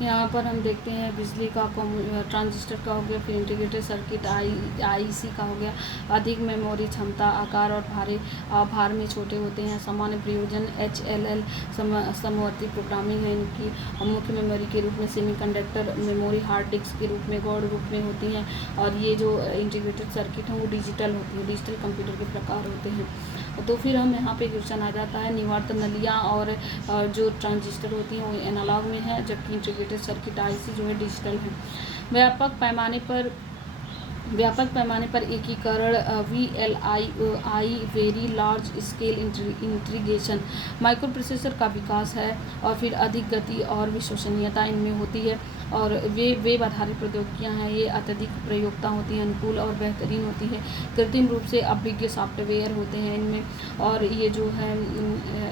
यहाँ पर हम देखते हैं बिजली का ट्रांजिस्टर का हो गया, फिर इंटीग्रेटेड सर्किट आईसी का हो गया। अधिक मेमोरी क्षमता, आकार और भार में छोटे होते हैं। सामान्य प्रयोजन एचएलएल समवर्ती प्रोग्रामिंग है इनकी। मुख्य मेमोरी के रूप में सेमीकंडक्टर मेमोरी हार्ड डिस्क के रूप में गौड़ रूप में होती हैं। और ये जो इंटीग्रेटेड सर्किट हैं वो डिजिटल होती है, डिजिटल कंप्यूटर के प्रकार होते हैं। तो फिर हम यहाँ पे क्वेश्चन आ जाता है, निवार्त नलियाँ और जो ट्रांजिस्टर होती हैं वो एनालॉग में है, जबकि इंटीग्रेटेड सर्किट आईसी जो है डिजिटल है। व्यापक पैमाने पर एकीकरण VLI very large scale integration micro processor का विकास है। और फिर अधिक गति और विश्वसनीयता इनमें होती है। और वेब आधारित प्रौद्योगिकियाँ हैं, ये अत्यधिक प्रयोक्ता होती हैं, अनुकूल और बेहतरीन होती है। कृत्रिम रूप से अभिज्ञ सॉफ्टवेयर होते हैं इनमें। और ये जो है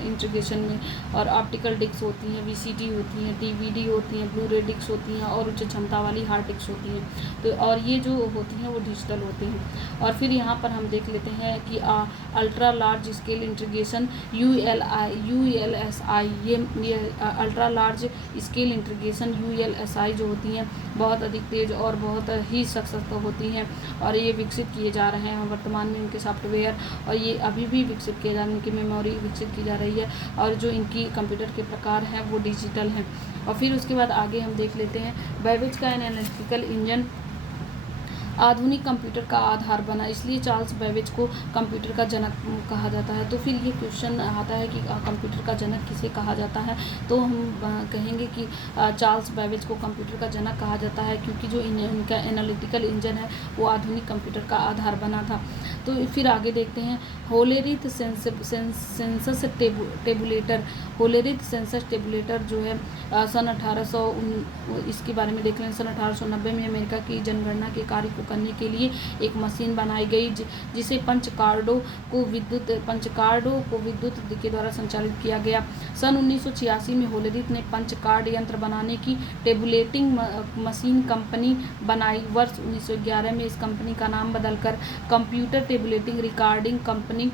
इंटीग्रेशन में, और ऑप्टिकल डिस्क होती हैं, VCD होती हैं, DVD होती हैं, ब्लू रे डिस्क होती हैं, और उच्च क्षमता वाली हार्ड डिस्क होती हैं। तो और ये जो होती हैं वो डिजिटल होती हैं। और फिर यहाँ पर हम देख लेते हैं कि ultra large scale integration ULSI, ये ultra large scale integration ULSI जो होती हैं बहुत अधिक तेज और बहुत ही सशक्त होती हैं। और ये विकसित किए जा रहे हैं वर्तमान में इनके सॉफ्टवेयर, और ये अभी भी विकसित किए जा रहे हैं, इनकी मेमोरी विकसित की जा रही है। और जो इनकी कंप्यूटर के प्रकार हैं वो डिजिटल हैं। और फिर उसके बाद आगे हम देख लेते हैं, बेबेज का एनालिटिकल इंजन आधुनिक कंप्यूटर का आधार बना, इसलिए चार्ल्स बेबेज को कंप्यूटर का जनक कहा जाता है। तो फिर ये क्वेश्चन आता है कि कंप्यूटर का जनक किसे कहा जाता है। तो हम कहेंगे कि चार्ल्स बेबेज को कंप्यूटर का जनक कहा जाता है, क्योंकि जो इनका एनालिटिकल इंजन है वो आधुनिक कंप्यूटर का आधार बना था। तो फिर आगे देखते हैं, Hollerith census tabulator. Hollerith census tabulator जो है सन 1800 इसके बारे में देख लें। सन 1890 में अमेरिका की जनगणना के कार्य को करने के लिए एक मशीन बनाई गई, जिसे पंचकार्डों को विद्युत के द्वारा संचालित किया गया। सन 1986 में होलेरिथ ने पंचकार्ड यंत्र बनाने की टेबुलेटिंग मशीन कंपनी बनाई। वर्ष 1911 में इस कंपनी का नाम बदलकर कंप्यूटर टेबुलेटिंग रिकॉर्डिंग कंपनी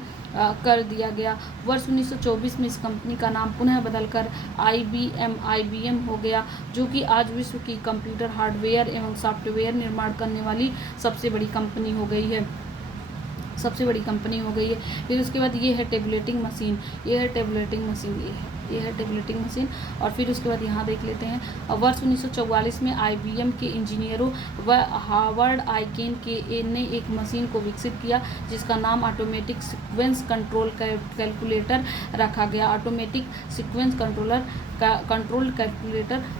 कर दिया गया। वर्ष 1924 में इस कंपनी का नाम पुनः बदलकर IBM हो गया, जो कि आज विश्व की कंप्यूटर हार्डवेयर एवं सॉफ्टवेयर निर्माण करने वाली सबसे बड़ी कंपनी हो गई है। फिर उसके बाद ये है टेबुलेटिंग मशीन, ये है टेबुलेटिंग मशीन। और फिर उसके बाद यहाँ देख लेते हैं, वर्ष 1944 में IBM के इंजीनियरों व हार्वर्ड आइकेन ने एक मशीन को विकसित किया, जिसका नाम ऑटोमेटिक सीक्वेंस कंट्रोल कैलकुलेटर रखा गया।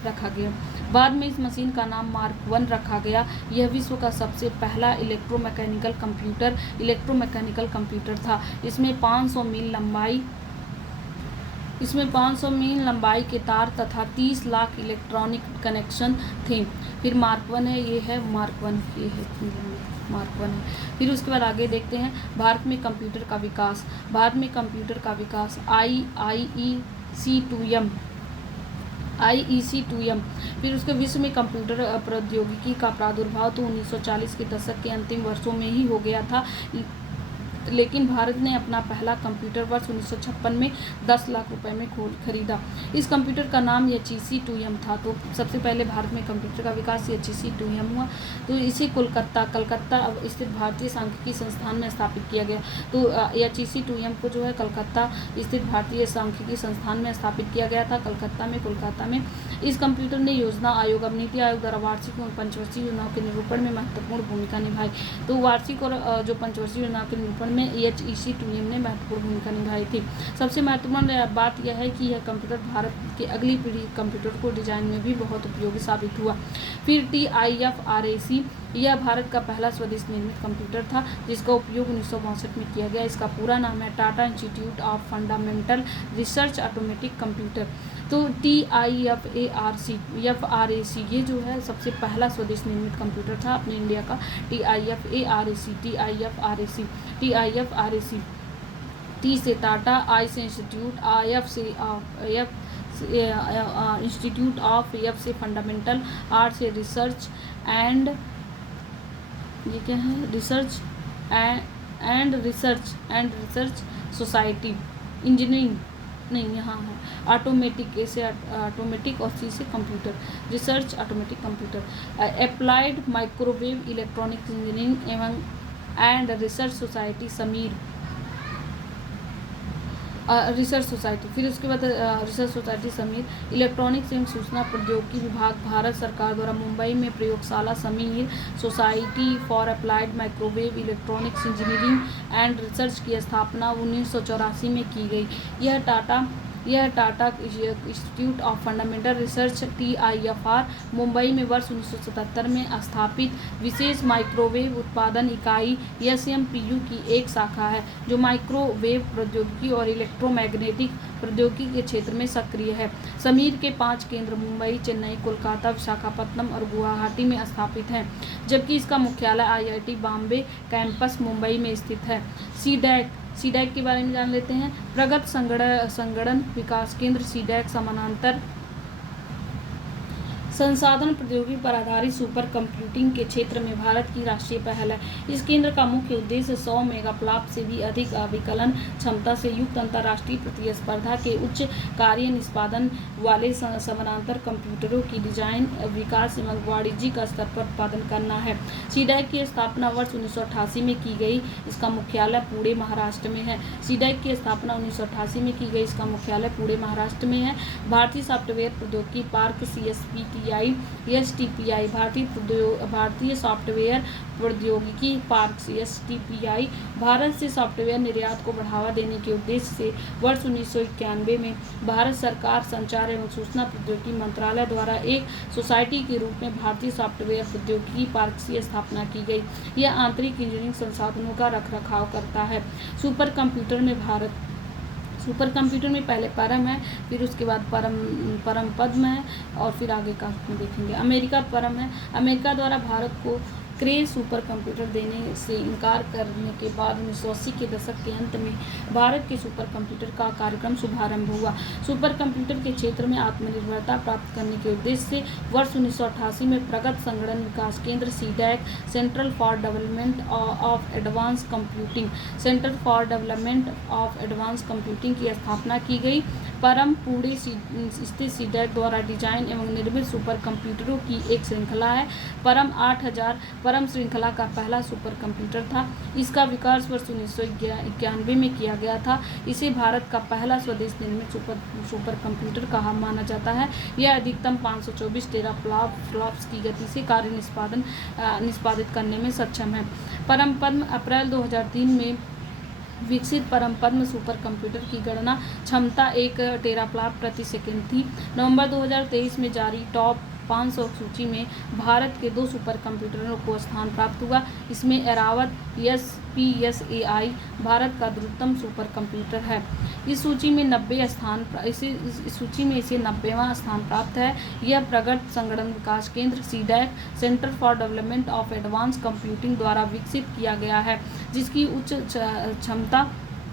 रखा गया। बाद में इस मशीन का नाम मार्क 1 रखा गया। यह विश्व का सबसे पहला इलेक्ट्रोमैकेनिकल कंप्यूटर था। इसमें 500 मील लंबाई के तार तथा 30 लाख इलेक्ट्रॉनिक कनेक्शन थे। फिर मार्क 1 है, ये है मार्क 1 है। फिर उसके बाद आगे देखते हैं, भारत में कंप्यूटर का विकास IEC2M। फिर उसके विश्व में कंप्यूटर प्रौद्योगिकी का प्रादुर्भाव तो 1940 के दशक के अंतिम वर्षों में ही हो गया था, लेकिन भारत ने अपना पहला कंप्यूटर वर्ष 1956 में 10 लाख रुपए में खरीदा। इस कंप्यूटर का नाम HEC2M था। तो सबसे पहले भारत में कंप्यूटर का विकास HEC2M हुआ। तो इसे कलकत्ता स्थित भारतीय सांख्यिकी संस्थान में स्थापित किया गया। तो HEC2M को जो है कलकत्ता स्थित भारतीय सांख्यिकी संस्थान में स्थापित किया गया था, कोलकाता में। इस कंप्यूटर ने योजना आयोग अब नीति आयोग द्वारा वार्षिक एवं पंचवर्षीय योजनाओं के निरूपण में महत्वपूर्ण भूमिका निभाई। तो वार्षिक और जो पंचवर्षीय योजनाओं के निरूपण में HEC2M ने महत्वपूर्ण भूमिका निभाई थी। सबसे महत्वपूर्ण बात यह है कि यह कंप्यूटर भारत के अगली पीढ़ी कंप्यूटर को डिजाइन में भी बहुत उपयोगी साबित हुआ। फिर TIFRAC, यह भारत का पहला स्वदेश निर्मित कंप्यूटर था, जिसका उपयोग 1962 में किया गया। इसका पूरा नाम है Tata institute of fundamental research automatic computer. तो TIFRAC ये जो है सबसे पहला स्वदेश निर्मित कंप्यूटर था अपने इंडिया का। TIFRAC T से टाटा, I से इंस्टीट्यूट, इंस्टीट्यूट ऑफ, F से फंडामेंटल, R से रिसर्च एंड, ये क्या है, research and research society, engineering नहीं, यहाँ है ऑटोमेटिक, ए से ऑटोमेटिक और सी से computer, research automatic computer. Applied microwave electronics engineering and research society Sameer, research society, फिर उसके बाद रिसर्च सोसाइटी समीर। इलेक्ट्रॉनिक्स एवं सूचना प्रौद्योगिकी विभाग, भारत सरकार द्वारा मुंबई में प्रयोगशाला Sameer society for applied microwave electronics engineering and research की स्थापना 1984 में की गई। यह Tata institute of fundamental research TIFR Mumbai में वर्ष 1977 में स्थापित विशेष माइक्रोवेव उत्पादन इकाई SMPU की एक शाखा है, जो माइक्रोवेव प्रौद्योगिकी और इलेक्ट्रोमैग्नेटिक प्रौद्योगिकी के क्षेत्र में सक्रिय है। समीर के 5 केंद्र मुंबई, चेन्नई, कोलकाता, विशाखापत्तनम और गुवाहाटी में स्थापित हैं, जबकि इसका मुख्यालय IIT बॉम्बे कैंपस मुंबई में स्थित है। सीडैक के बारे में जान लेते हैं। प्रगत संगणन विकास केंद्र सीडैक समानांतर संसाधन प्रौद्योगिकी पर आधारित सुपर कंप्यूटिंग के क्षेत्र में भारत की राष्ट्रीय पहल है। इस केंद्र का मुख्य उद्देश्य 100 मेगाफ्लॉप से भी अधिक अभिकलन क्षमता से युक्त अंतर्राष्ट्रीय प्रतिस्पर्धा के उच्च कार्य निष्पादन वाले समानांतर कंप्यूटरों की डिजाइन, विकास एवं वाणिज्यिक स्तर पर उत्पादन करना है। सीडैक की स्थापना वर्ष 1988 में की गई। इसका मुख्यालय पुणे, महाराष्ट्र में है। सीडैक की स्थापना 1988 में की गई। इसका मुख्यालय पुणे, महाराष्ट्र में है। भारतीय सॉफ्टवेयर प्रौद्योगिकी पार्क CSPTI STPI, भारतीय सॉफ्टवेयर प्रौद्योगिकी पार्क STPI भारत से सॉफ्टवेयर निर्यात को बढ़ावा देने के उद्देश्य से वर्ष 1991 में भारत सरकार संचार एवं सूचना प्रौद्योगिकी मंत्रालय द्वारा एक सोसाइटी के रूप में भारतीय सॉफ्टवेयर प्रौद्योगिकी पार्क की स्थापना की गई। यह आंतरिक इंजीनियरिंग संसाधनों का रखरखाव करता है। सुपर कंप्यूटर में पहले परम है, फिर उसके बाद परम पद्म है और फिर आगे का में देखेंगे। अमेरिका परम है। अमेरिका द्वारा भारत को क्रेज सुपर कंप्यूटर देने से इनकार करने के बाद 1980 के दशक के अंत में भारत के सुपर कंप्यूटर का कार्यक्रम शुभारंभ हुआ। सुपर कंप्यूटर के क्षेत्र में आत्मनिर्भरता प्राप्त करने के उद्देश्य से वर्ष 1988 में प्रगत संगणन विकास केंद्र CDAC, centre for development of advance computing की स्थापना की गई। परम पुणे स्थित सीडैक द्वारा डिजाइन एवं निर्मित सुपर कंप्यूटरों की एक श्रृंखला है। परम 8000 परम श्रृंखला का पहला सुपर कंप्यूटर था। इसका विकास वर्ष 1991 में किया गया था। इसे भारत का पहला स्वदेश निर्मित सुपर कंप्यूटर कहा माना जाता है। यह अधिकतम 524 टेराफ्लॉप्स की गति से कार्य निष्पादित करने में सक्षम है। परम पद्म अप्रैल 2003 में विकसित परम पद्म सुपर कंप्यूटर की गणना क्षमता 1 टेराफ्लॉप प्रति सेकंड थी। नवंबर 2023 में जारी टॉप 500 सूची में भारत के 2 सुपर कंप्यूटरों को स्थान प्राप्त हुआ। इसमें एरावत SPSAI भारत का द्रुततम सुपर कंप्यूटर है। इस सूची में 90 स्थान इसे 90वां स्थान प्राप्त है। यह प्रगत संगणन विकास केंद्र CDAC, centre for development of advance computing द्वारा विकसित किया गया है, जिसकी उच्च क्षमता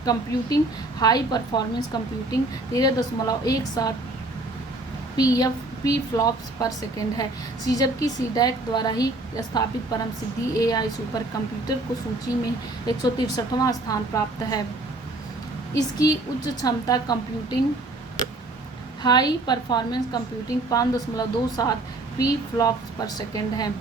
computing, high performance computing 13.17 PFLOPS पर सेकेंड है। जबकि सीडैक द्वारा ही स्थापित परम सिद्धि AI सुपर कंप्यूटर को सूची में 163वां स्थान प्राप्त है। इसकी उच्च क्षमता computing, high performance computing 5.27 PFLOPS पर सेकेंड है।